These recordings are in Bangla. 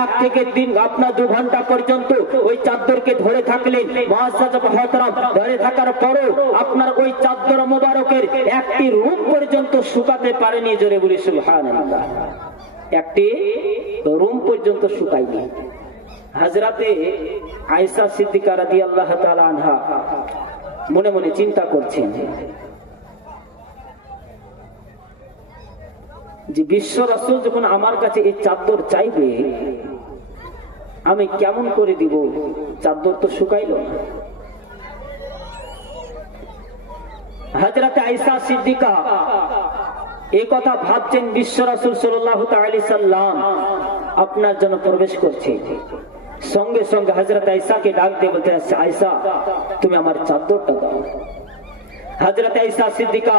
এক থেকে দিন আপনার 2 ঘন্টা পর্যন্ত ওই চাদরকে ধরে থাকলেন, মুআজ্জাজ মুহতারাম, ধরে থাকার পরও আপনার ওই চাদর মোবারকের একটি রূপ পর্যন্ত শুকাতে পারেনি। জোরে বলি সুবহানাল্লাহ। একটি রূপ পর্যন্ত শুকায়নি। হযরতে আয়েশা সিদ্দিকা রাদিয়াল্লাহু তাআলা আনহা মনে মনে চিন্তা করছেন যে বিশ্ব রাসূল যখন আমার কাছে এই চাদর চাইবে আমি কেমন করে দিব, চাদর তো শুকাইল না। হযরতে আয়েশা সিদ্দিকা এই কথা ভাবছেন, বিশ্ব রাসূল সাল্লাল্লাহু আলাইহি সাল্লাম আপনার জন্য প্রবেশ করছে। সঙ্গে সঙ্গে হযরত আয়েশাকে ডাক দিয়ে বলতে আছে, আয়েশা তুমি আমার চাদরটা দাও। হযরত আয়েশা সিদ্দিকা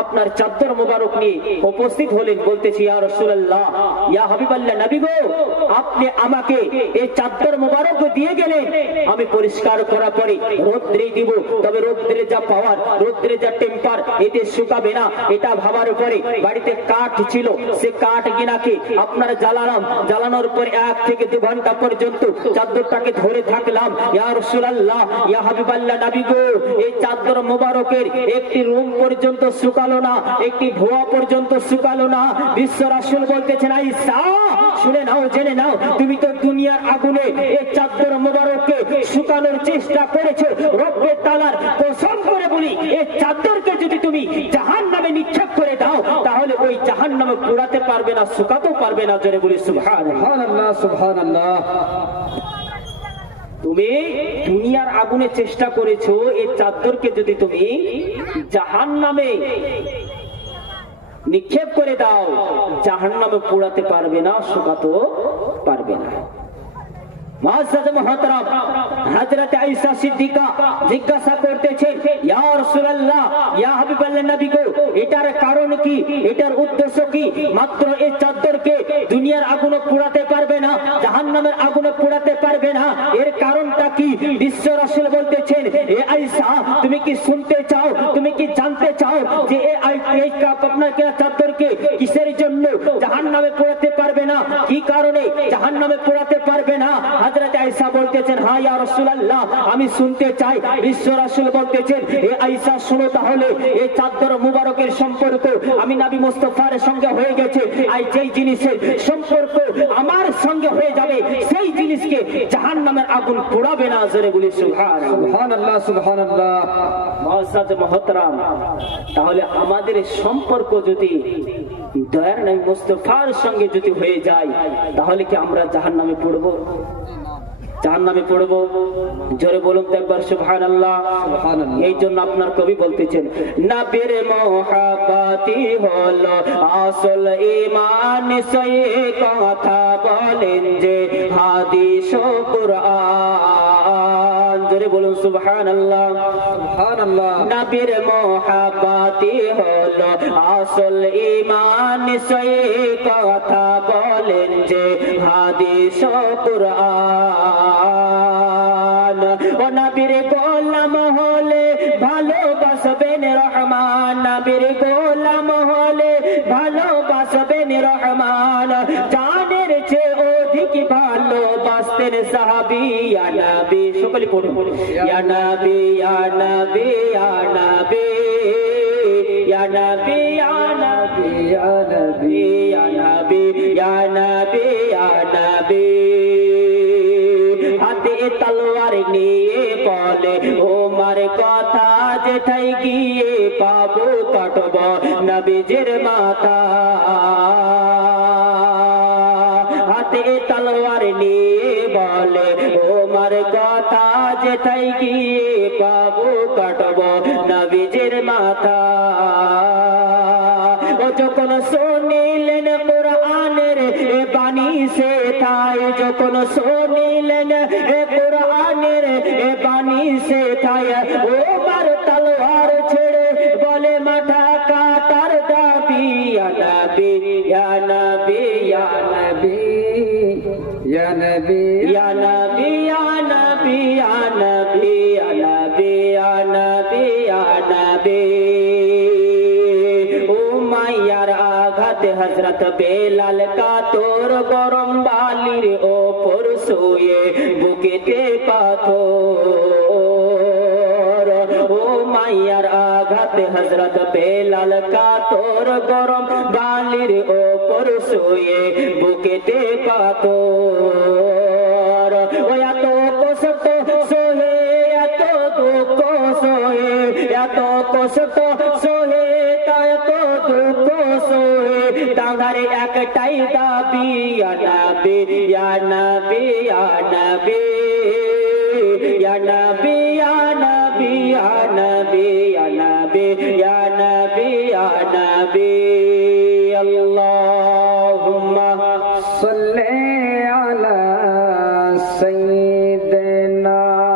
আপনার চাদর মোবারক নিয়ে উপস্থিত হলেন, বলতেছি ইয়া রাসূলুল্লাহ, ইয়া হাবিবাল্লাহ, নবী গো আপনি আমাকে এই চাদর মোবারক দিয়ে গেলেন, আমি পরিষ্কার করার পরে রোদ্রে দিব, তবে রোদ্রে যা পাওয়ার, রোদ্রে যা টেম্পার, এতে শুকাবে না। এটা ভাবার পরে বাড়িতে কাঠ ছিল, সে কাঠ গিনাকে আপনার জ্বালালাম, জ্বালানোর পর 1 থেকে 2 ঘন্টা পর্যন্ত চাদরটাকে ধরে থাকলাম। ইয়া রাসূলুল্লাহ, ইয়া হাবিবাল্লাহ, নবী গো এই চাদর মোবারকের একটি রুম পর্যন্ত শুকালো না, একটি ভুয়া পর্যন্ত শুকালো না। বিশ্ব রাসূল বলতেছেন, আয়েশা শুনে নাও, জেনে নাও, তুমি তো দুনিয়ার আগুনে এই চাদর মোবারককে শুকানোর চেষ্টা করেছো। রব্বে তাআলার কসম করে বলি, এই চাদরকে যদি তুমি জাহান্নামে নিক্ষেপ করে দাও তাহলে ওই জাহান্নামে পোড়াতে পারবে না, শুকাতেও পারবে না। জোরে বলি সুবহানাল্লাহ, সুবহানাল্লাহ। তুমি দুনিয়ার আগুনে চেষ্টা করেছো, এই চাদরকে যদি তুমি জাহান্নামে নিক্ষেপ করে দাও জাহান্নামে পোড়াতে পারবে না, শুকাতেও পারবে না। মুআজ্জাজ মুহতারাম, হযরত আয়েশা সিদ্দিকা জিজ্ঞাসা করতেছেন, ইয়া রাসূলুল্লাহ, ইয়া হাবিবাল্লাহ, নবী গো এটার কারণ কি, এটার উদ্দেশ্য কি? মাত্র এই চাদরকে দুনিয়ার আগুনে পোড়াতে পারবে না, জাহান্নামের আগুনে পোড়াতে পারবে না, এর কারণটা কি? বিশ্ব রাসূল বলতেছেন, এ আয়েশা তুমি কি শুনতে চাও, তুমি কি জানতে চাও যে এই আপনার চাদরকে কিসের জন্য জাহান্নামে পোড়াতে পারবে না, কি কারণে জাহান্নামে পোড়াতে পারবে না? হযরত আয়েশা বলতেছেন, হ্যাঁ ইয়া রাসূলুল্লাহ আমি শুনতে চাই। বিশ্ব রাসূল বলতেছেন, এ আয়েশা শুনো তাহলে, এই চাদর মুবারকের সম্পর্ক আমি নবী মুস্তাফার সঙ্গে হয়ে গেছে, আর যেই জিনিসের সম্পর্ক আমার সঙ্গে হয়ে যাবে সেই জিনিসকে জাহান্নামের আগুন পোড়াবে না। জোরে বলি সুবহানাল্লাহ, সুবহানাল্লাহ। মুআজ্জাজ মুহতারাম, তাহলে আমাদের সম্পর্ক যদি দয়ার নবী মুস্তাফার সঙ্গে যদি হয়ে যায় তাহলে কি আমরা জাহান্নামে পড়বো? জাহান্নামে পড়বো? জোরে বলুন তো একবার সুবহানাল্লাহ। এই জন্য আপনার কবি বলতেছেন, নবীর মুহাব্বতি হলো আসল ঈমান, সেই কথা বলেন যে হাদিস ও কুরআন। জোরে বলুন সুবহানাল্লাহ, সুবহানাল্লাহ। নবীর মুহাব্বতি হলো আসল ঈমান, সেই কথা বলেন যে হাদিস ও কুরআন। ও নবীর গোলাম হলে ভালোবাসবেন রহমান, নবীর গোলাম হলে ভালোবাসবেন রহমান, জানের চেয়ে অধিক ভালোবাসতেন সাহাবী। ইয়া নবী, সকলে পড়ুন, ইয়া নবী, ইয়া নবী, ইয়া নবী, ইয়া নবী, ইয়া নবী, ইয়া নবী, ইয়া নবী, ইয়া নবী, ইয়া নবী। হাতে তলোয়ার নিয়ে বলে ওমর কথা, যেথায় গিয়ে পাবো কাটব নবীজির মাথা। হাতে তলোয়ার নিয়ে বলে ওমর কথা, যেথায় গিয়ে পাবো কাটব নবীজির মাথা। ও যখন শুনিলেন কোরআনের বাণী সে ঠাই, যখন শুনিলেন কোরআনের বাণী সে ঠাই, ওমর তলোয়ার ছেড়ে বলে মাথা কাটার দাবি। ইয়া নবী, ইয়া নবী, ইয়া নবী, ইয়া নবী, ইয়া নবী, ইয়া নবী, ইয়া নবী, ইয়া নবী, ইয়া নবী, ইয়া নবী। উমাইয়ার আঘাতে হযরত বেলাল কাতর গরম বালির ওপর শুয়ে বুকেতে পাথর ও মাইয়ার আঘাত হযরত বেলাল কাতর গরম বালির ওপর শুয়ে বুকেতে পাথর ও এত কষ্ট সহে এত দুঃখ সহে এত কষ্ট সহে এত দুঃখ সহে তাঁর একটাই দাবি ইয়া নবী ইয়া নবী ইয়া নবী ইয়া নবী ইয়া নবী ইয়া নবী ইয়া নবী ইয়া নবী ইয়া নবী